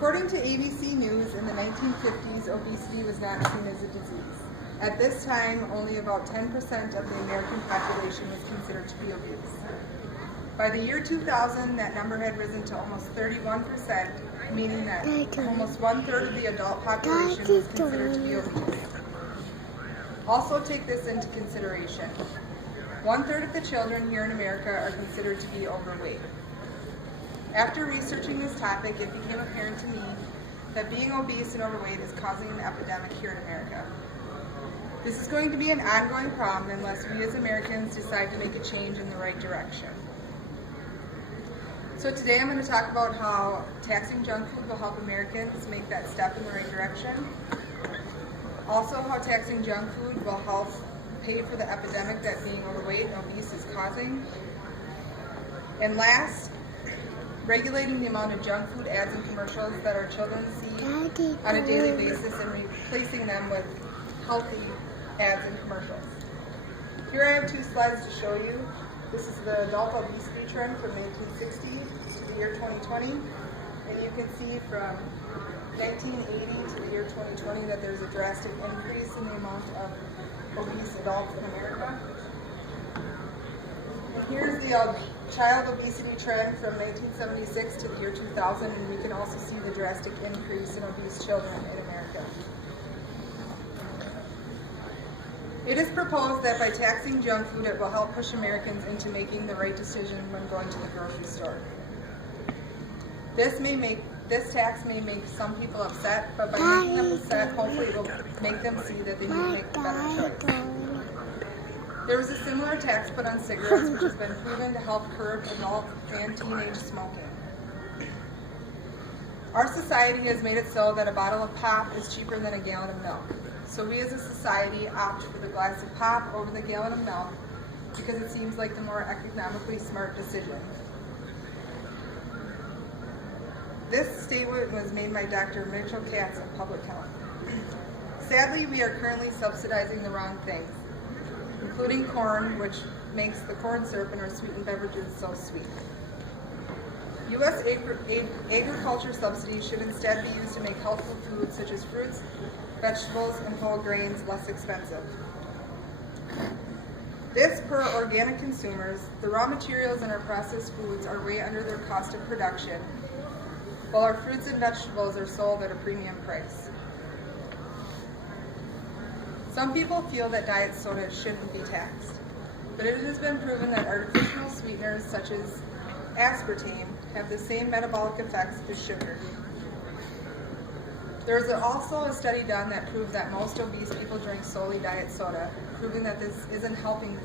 According to ABC News, in the 1950s, obesity was not seen as a disease. At this time, only about 10% of the American population was considered to be obese. By the year 2000, that number had risen to almost 31%, meaning that almost one-third of the adult population was considered to be obese. Also take this into consideration. One-third of the children here in America are considered to be overweight. After researching this topic, it became apparent to me that being obese and overweight is causing an epidemic here in America. This is going to be an ongoing problem unless we as Americans decide to make a change in the right direction. So today I'm going to talk about how taxing junk food will help Americans make that step in the right direction. Also, how taxing junk food will help pay for the epidemic that being overweight and obese is causing. And last, regulating the amount of junk food ads and commercials that our children see on a daily basis and replacing them with healthy ads and commercials. Here I have two slides to show you. This is the adult obesity trend from 1960 to the year 2020. And you can see from 1980 to the year 2020 that there's a drastic increase in the amount of obese adults in America. And here's the child obesity trend from 1976 to the year 2000, and we can also see the drastic increase in obese children in America. It is proposed that by taxing junk food, it will help push Americans into making the right decision when going to the grocery store. This tax may make some people upset, but by making them upset, hopefully it will make them see that they need to make a better choice. There was a similar tax put on cigarettes, which has been proven to help curb adult and teenage smoking. Our society has made it so that a bottle of pop is cheaper than a gallon of milk. So we as a society opt for the glass of pop over the gallon of milk because it seems like the more economically smart decision. This statement was made by Dr. Mitchell Katz of Public Health. Sadly, we are currently subsidizing the wrong things, including corn, which makes the corn syrup in our sweetened beverages so sweet. U.S. agriculture subsidies should instead be used to make healthful foods such as fruits, vegetables, and whole grains less expensive. This per organic consumers, the raw materials in our processed foods are way under their cost of production, while our fruits and vegetables are sold at a premium price. Some people feel that diet soda shouldn't be taxed, but it has been proven that artificial sweeteners such as aspartame have the same metabolic effects as sugar. There is also a study done that proved that most obese people drink solely diet soda, proving that this isn't helping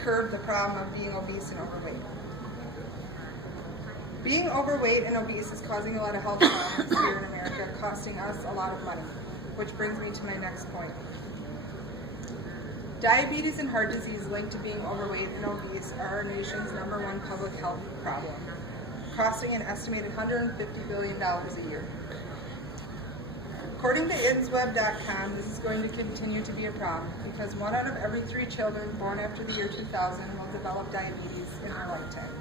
curb the problem of being obese and overweight. Being overweight and obese is causing a lot of health problems here in America, costing us a lot of money, which brings me to my next point. Diabetes and heart disease linked to being overweight and obese are our nation's #1 public health problem, costing an estimated $150 billion a year. According to InsWeb.com, this is going to continue to be a problem because 1 out of every 3 children born after the year 2000 will develop diabetes in their lifetime.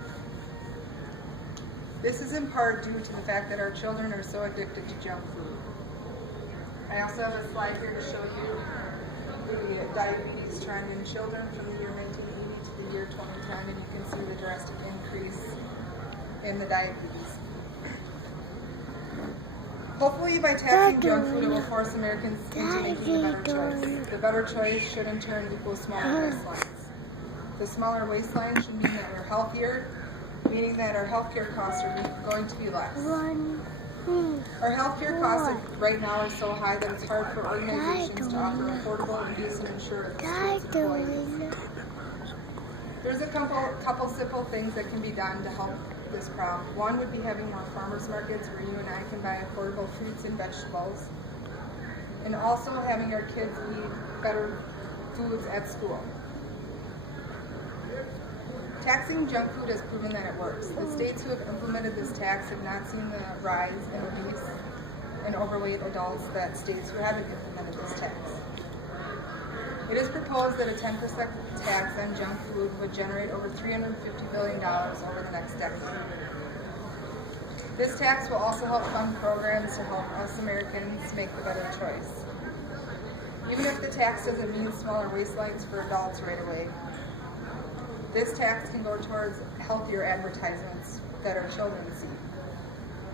This is in part due to the fact that our children are so addicted to junk food. I also have a slide here to show you the diabetes trend in children from the year 1980 to the year 2010, and you can see the drastic increase in the diabetes. Hopefully by taxing junk food, it will force Americans into making a better choice. The better choice should in turn equal smaller waistlines. The smaller waistlines should mean that we're healthier, meaning that our healthcare costs are going to be less. Our healthcare costs right now are so high that it's hard for organizations to offer affordable and decent insurance to its employees. There's a couple simple things that can be done to help this problem. One would be having more farmers markets where you and I can buy affordable fruits and vegetables, and also having our kids eat better foods at school. Taxing junk food has proven that it works. The states who have implemented this tax have not seen the rise in obese and overweight adults that states who haven't implemented this tax. It is proposed that a 10% tax on junk food would generate over $350 billion over the next decade. This tax will also help fund programs to help us Americans make the better choice. Even if the tax doesn't mean smaller waistlines for adults right away, this tax can go towards healthier advertisements that our children see.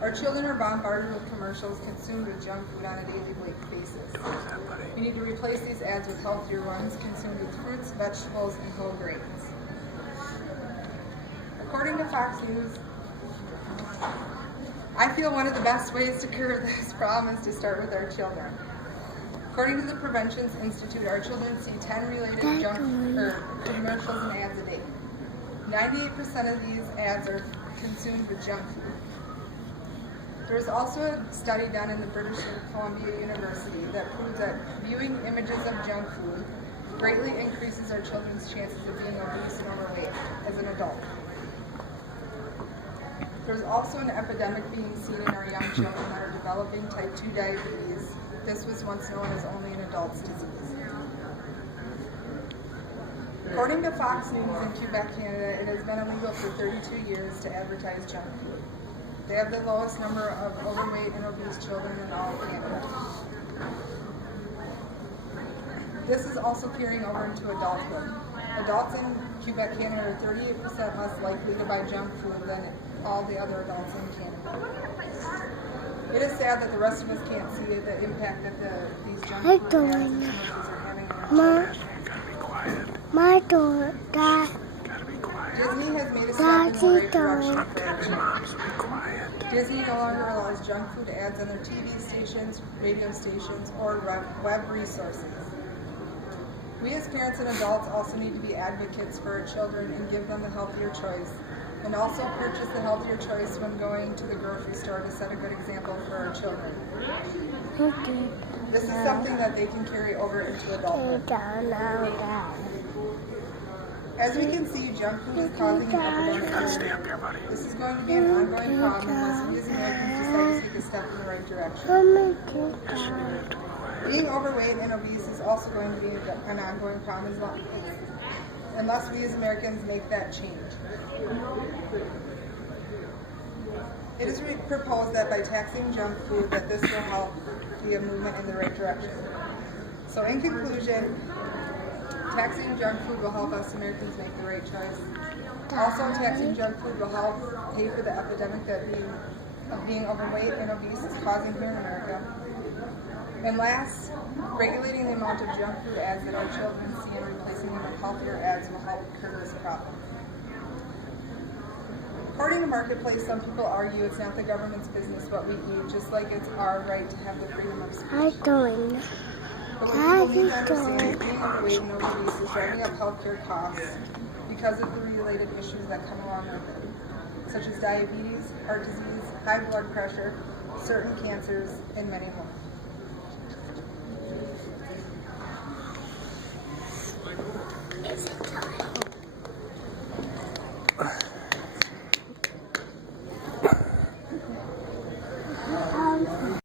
Our children are bombarded with commercials consumed with junk food on a daily basis. We need to replace these ads with healthier ones consumed with fruits, vegetables, and whole grains. According to Fox News, I feel one of the best ways to cure this problem is to start with our children. According to the Prevention Institute, our children see 10 related commercials and ads a day. 98% of these ads are consumed with junk food. There was also a study done in the British Columbia University that proves that viewing images of junk food greatly increases our children's chances of being obese and overweight as an adult. There's also an epidemic being seen in our young children that are developing type 2 diabetes. This was once known as only an adult's disease. According to Fox News in Quebec, Canada, it has been illegal for 32 years to advertise junk food. They have the lowest number of overweight and obese children in all of Canada. This is also carrying over into adulthood. Adults in Quebec, Canada are 38% less likely to buy junk food than all the other adults in Canada. It is sad that the rest of us can't see the impact that these junk food ads and commercials are having on our children. My door, Dad. Disney has made a step in the right direction for our children. Disney no longer allows junk food ads on their TV stations, radio stations, or web resources. We as parents and adults also need to be advocates for our children and give them a healthier choice, and also purchase the healthier choice when going to the grocery store to set a good example for our children. This is something that they can carry over into adulthood. As we can see, junk food is causing an epidemic. This is going to be an ongoing problem unless we as Americans decide to take a step in the right direction. Being overweight and obese is also going to be an ongoing problem unless we as Americans make that change. It is proposed that by taxing junk food that this will help be a movement in the right direction. So in conclusion, taxing junk food will help us Americans make the right choice. Also, taxing junk food will help pay for the epidemic that being overweight and obese is causing here in America. And last, regulating the amount of junk food ads that our children see and replacing them with healthier ads will help cure this problem. According to Marketplace, some people argue it's not the government's business what we eat, just like it's our right to have the freedom of speech. But what people need to understand is being overweight and obese is driving up healthcare costs because of the related issues that come along with it, such as diabetes, heart disease, high blood pressure, certain cancers, and many more.